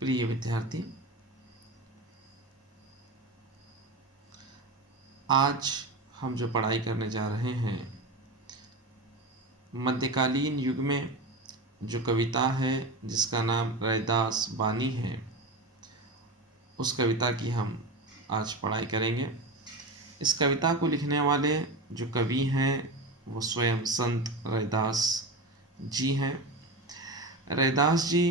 प्रिय विद्यार्थी, आज हम जो पढ़ाई करने जा रहे हैं, मध्यकालीन युग में जो कविता है जिसका नाम रैदास बानी है, उस कविता की हम आज पढ़ाई करेंगे। इस कविता को लिखने वाले जो कवि हैं वो स्वयं संत रैदास जी हैं। रैदास जी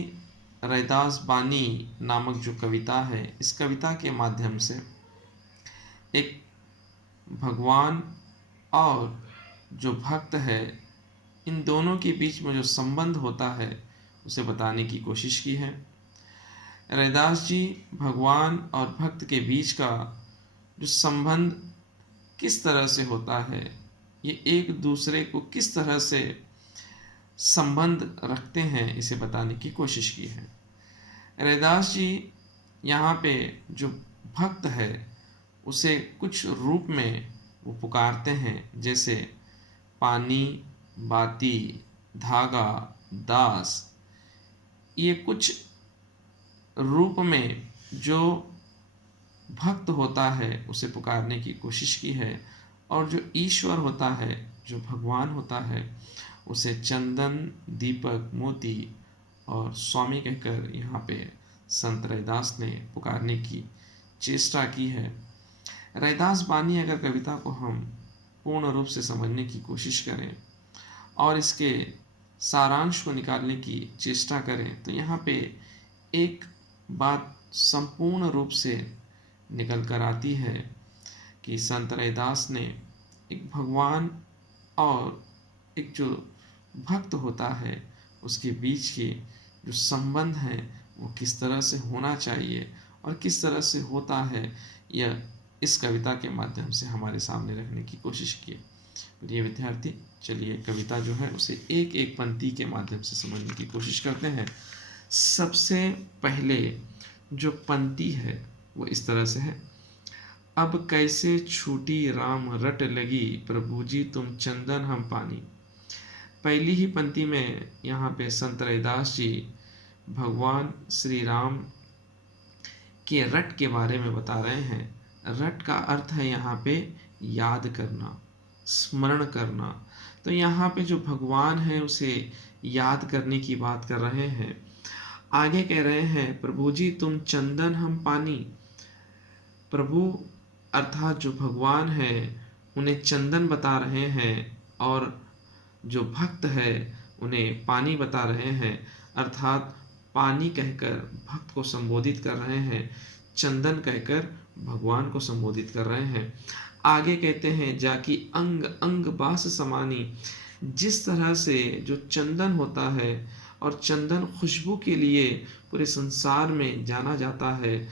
रैदास बानी नामक जो कविता है, इस कविता के माध्यम से एक भगवान और जो भक्त है, इन दोनों के बीच में जो संबंध होता है उसे बताने की कोशिश की है। रैदास जी भगवान और भक्त के बीच का जो संबंध किस तरह से होता है, ये एक दूसरे को किस तरह से संबंध रखते हैं, इसे बताने की कोशिश की है। रैदास जी यहाँ पे जो भक्त है उसे कुछ रूप में वो पुकारते हैं, जैसे पानी, बाती, धागा, दास। ये कुछ रूप में जो भक्त होता है उसे पुकारने की कोशिश की है, और जो ईश्वर होता है, जो भगवान होता है, उसे चंदन, दीपक, मोती और स्वामी कहकर यहाँ पे संत रैदास ने पुकारने की चेष्टा की है। रैदास बानी अगर कविता को हम पूर्ण रूप से समझने की कोशिश करें और इसके सारांश को निकालने की चेष्टा करें, तो यहाँ पे एक बात संपूर्ण रूप से निकल कर आती है कि संत रैदास ने एक भगवान और एक जो भक्त होता है उसके बीच के जो संबंध हैं वो किस तरह से होना चाहिए और किस तरह से होता है, यह इस कविता के माध्यम से हमारे सामने रखने की कोशिश की है। प्रिय विद्यार्थी, चलिए कविता जो है उसे एक एक पंक्ति के माध्यम से समझने की कोशिश करते हैं। सबसे पहले जो पंक्ति है वो इस तरह से है। अब कैसे छूटी राम रट लगी, प्रभु जी तुम चंदन हम पानी। पहली ही पंक्ति में यहाँ पे संत रैदास जी भगवान श्री राम के रट के बारे में बता रहे हैं। रट का अर्थ है यहाँ पे याद करना, स्मरण करना। तो यहाँ पे जो भगवान है उसे याद करने की बात कर रहे हैं। आगे कह रहे हैं, प्रभु जी तुम चंदन हम पानी। प्रभु अर्थात जो भगवान है उन्हें चंदन बता रहे हैं, और जो भक्त है उन्हें पानी बता रहे हैं, अर्थात पानी कहकर भक्त को संबोधित कर रहे हैं, चंदन कहकर भगवान को संबोधित कर रहे हैं। आगे कहते हैं, जाकी अंग अंग बास समानी। जिस तरह से जो चंदन होता है, और चंदन खुशबू के लिए पूरे संसार में जाना जाता है,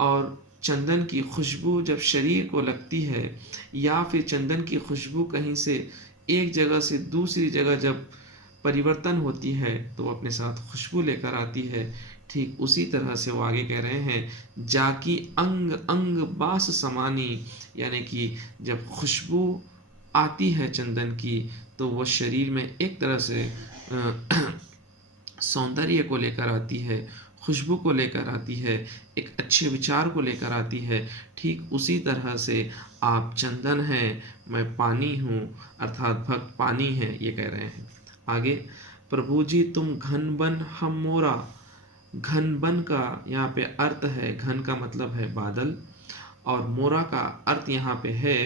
और चंदन की खुशबू जब शरीर को लगती है या फिर चंदन की खुशबू कहीं से एक जगह से दूसरी जगह जब परिवर्तन होती है तो अपने साथ खुशबू लेकर आती है। ठीक उसी तरह से वो आगे कह रहे हैं, जाकी अंग अंग बास समानी, यानी कि जब खुशबू आती है चंदन की तो वो शरीर में एक तरह से सौंदर्य को लेकर आती है, खुशबू को लेकर आती है, एक अच्छे विचार को लेकर आती है। ठीक उसी तरह से आप चंदन हैं, मैं पानी हूँ, अर्थात भक्त पानी है, ये कह रहे हैं। आगे, प्रभु जी तुम घन बन हम मोरा। घन बन का यहाँ पे अर्थ है, घन का मतलब है बादल, और मोरा का अर्थ यहाँ पे है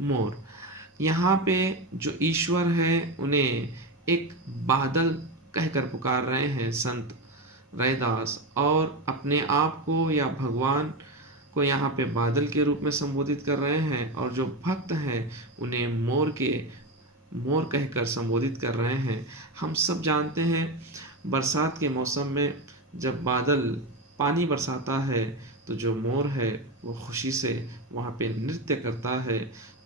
मोर। यहाँ पे जो ईश्वर है उन्हें एक बादल कहकर पुकार रहे हैं संत रैदास, और अपने आप को या भगवान को यहाँ पे बादल के रूप में संबोधित कर रहे हैं, और जो भक्त हैं उन्हें मोर कहकर संबोधित कर रहे हैं। हम सब जानते हैं बरसात के मौसम में जब बादल पानी बरसाता है तो जो मोर है वो खुशी से वहाँ पे नृत्य करता है।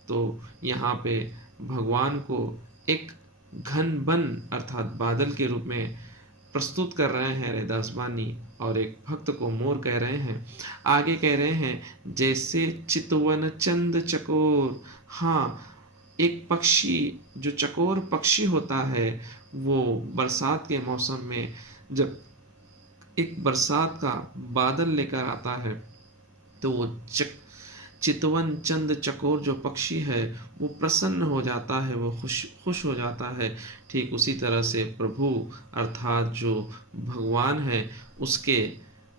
तो यहाँ पे भगवान को एक घन बन अर्थात बादल के रूप में प्रस्तुत कर रहे हैं रैदास बानी, और एक भक्त को मोर कह रहे हैं। आगे कह रहे हैं, जैसे चितवन चंद चकोर। हाँ, एक पक्षी जो चकोर पक्षी होता है वो बरसात के मौसम में जब एक बरसात का बादल लेकर आता है, तो वो चितवन चंद चकोर जो पक्षी है वो प्रसन्न हो जाता है, वो खुश खुश हो जाता है। ठीक उसी तरह से प्रभु अर्थात जो भगवान है उसके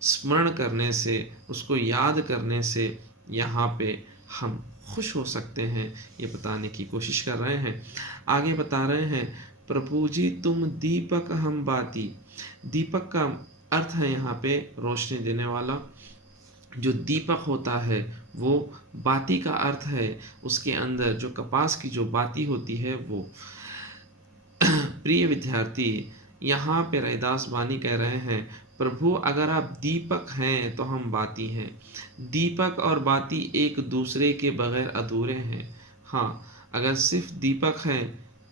स्मरण करने से, उसको याद करने से यहाँ पे हम खुश हो सकते हैं, ये बताने की कोशिश कर रहे हैं। आगे बता रहे हैं, प्रभु जी तुम दीपक हम बाती। दीपक का अर्थ है यहाँ पे रोशनी देने वाला। जो दीपक होता है वो बाती का अर्थ है उसके अंदर जो कपास की जो बाती होती है वो। प्रिय विद्यार्थी, यहाँ पे रैदास वाणी कह रहे हैं, प्रभु अगर आप दीपक हैं तो हम बाती हैं। दीपक और बाती एक दूसरे के बगैर अधूरे हैं। हाँ, अगर सिर्फ दीपक है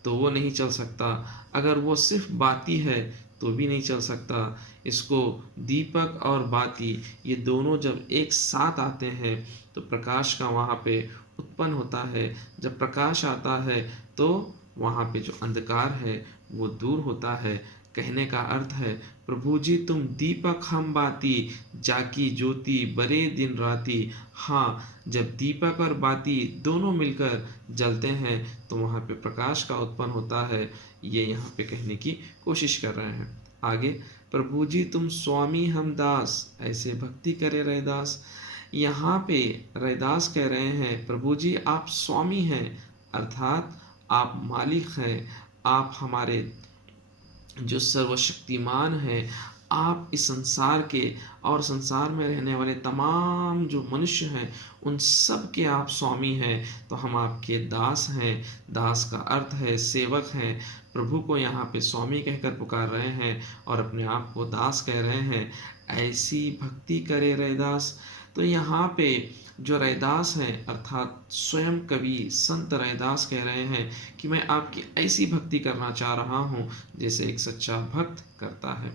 तो वो नहीं चल सकता, अगर वो सिर्फ बाती है तो भी नहीं चल सकता। इसको दीपक और बाती ये दोनों जब एक साथ आते हैं तो प्रकाश का वहाँ पे उत्पन्न होता है। जब प्रकाश आता है तो वहाँ पे जो अंधकार है वो दूर होता है। कहने का अर्थ है, प्रभु जी तुम दीपक हम बाती, जाकी ज्योति बरे दिन राती। हाँ, जब दीपक और बाती दोनों मिलकर जलते हैं तो वहाँ पे प्रकाश का उत्पन्न होता है। ये यहाँ पे कहने की कोशिश कर रहे हैं। आगे, प्रभु जी तुम स्वामी हम दास, ऐसे भक्ति करे रैदास। यहाँ पे रैदास कह रहे हैं, प्रभु जी आप स्वामी हैं, अर्थात आप मालिक हैं, आप हमारे जो सर्वशक्तिमान है, आप इस संसार के और संसार में रहने वाले तमाम जो मनुष्य हैं उन सब के आप स्वामी हैं, तो हम आपके दास हैं। दास का अर्थ है सेवक हैं। प्रभु को यहाँ पे स्वामी कहकर पुकार रहे हैं और अपने आप को दास कह रहे हैं। ऐसी भक्ति करे रैदास। तो यहाँ पे जो रैदास हैं अर्थात स्वयं कवि संत रैदास कह रहे हैं कि मैं आपकी ऐसी भक्ति करना चाह रहा हूँ जैसे एक सच्चा भक्त करता है।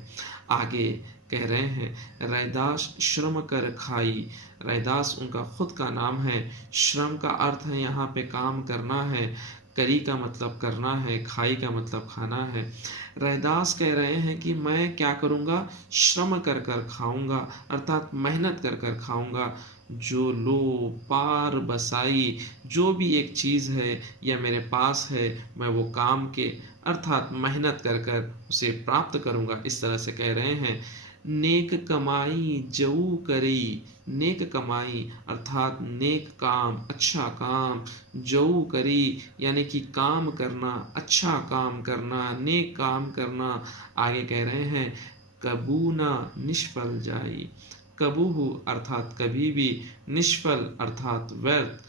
आगे कह रहे हैं, रैदास श्रम कर खाई। रैदास उनका खुद का नाम है। श्रम का अर्थ है यहाँ पे काम करना है। करी का मतलब करना है, खाई का मतलब खाना है। रैदास कह रहे हैं कि मैं क्या करूँगा, श्रम कर कर खाऊंगा, अर्थात मेहनत कर कर खाऊंगा। जो लो पार बसाई, जो भी एक चीज़ है या मेरे पास है मैं वो काम के अर्थात मेहनत कर कर उसे प्राप्त करूँगा। इस तरह से कह रहे हैं, नेक कमाई जऊ करी। नेक कमाई अर्थात नेक काम, अच्छा काम, जऊ करी यानी कि काम करना, अच्छा काम करना, नेक काम करना। आगे कह रहे हैं, कबू ना निष्फल जाई। कबूहु अर्थात कभी भी, निष्फल अर्थात व्यर्थ,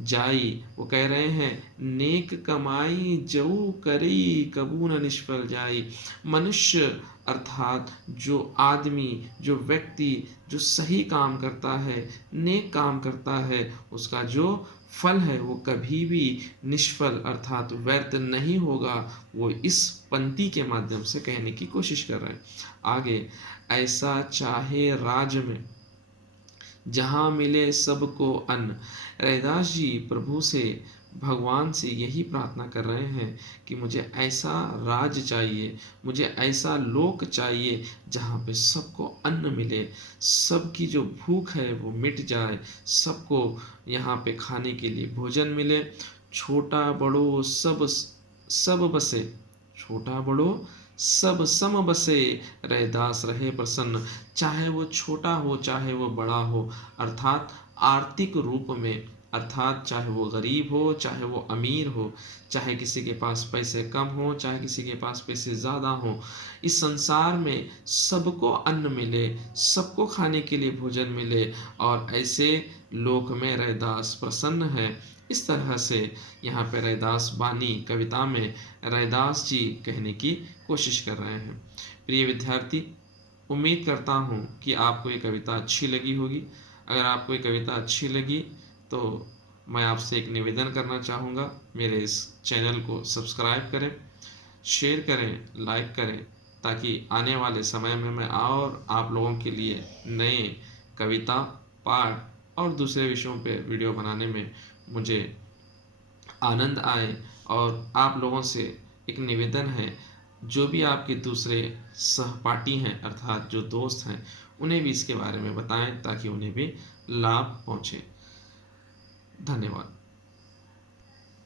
जाई वो कह रहे हैं, नेक कमाई जऊ करी कबू न निष्फल जाई। मनुष्य अर्थात जो आदमी, जो व्यक्ति जो सही काम करता है, नेक काम करता है, उसका जो फल है वो कभी भी निष्फल अर्थात व्यर्थ नहीं होगा। वो इस पंक्ति के माध्यम से कहने की कोशिश कर रहे हैं। आगे, ऐसा चाहे राज में जहाँ मिले सबको अन्न। रैदास जी प्रभु से, भगवान से यही प्रार्थना कर रहे हैं कि मुझे ऐसा राज चाहिए, मुझे ऐसा लोक चाहिए जहाँ पे सबको अन्न मिले, सबकी जो भूख है वो मिट जाए, सबको यहाँ पे खाने के लिए भोजन मिले। छोटा बड़ो सब बसे, छोटा बड़ो सब सम बसे, रैदास रहे प्रसन्न। चाहे वो छोटा हो चाहे वो बड़ा हो, अर्थात आर्थिक रूप में, अर्थात चाहे वो गरीब हो चाहे वो अमीर हो, चाहे किसी के पास पैसे कम हो चाहे किसी के पास पैसे ज़्यादा हो, इस संसार में सबको अन्न मिले, सबको खाने के लिए भोजन मिले, और ऐसे लोक में रैदास प्रसन्न है। इस तरह से यहाँ पे रैदास वाणी कविता में रैदास जी कहने की कोशिश कर रहे हैं। प्रिय विद्यार्थी, उम्मीद करता हूँ कि आपको ये कविता अच्छी लगी होगी। अगर आपको ये कविता अच्छी लगी तो मैं आपसे एक निवेदन करना चाहूँगा, मेरे इस चैनल को सब्सक्राइब करें, शेयर करें, लाइक करें, ताकि आने वाले समय में मैं और आप लोगों के लिए नए कविता, पाठ और दूसरे विषयों पे वीडियो बनाने में मुझे आनंद आए। और आप लोगों से एक निवेदन है, जो भी आपके दूसरे सहपाठी हैं अर्थात जो दोस्त हैं उन्हें भी इसके बारे में बताएं ताकि उन्हें भी लाभ पहुँचे। धन्यवाद।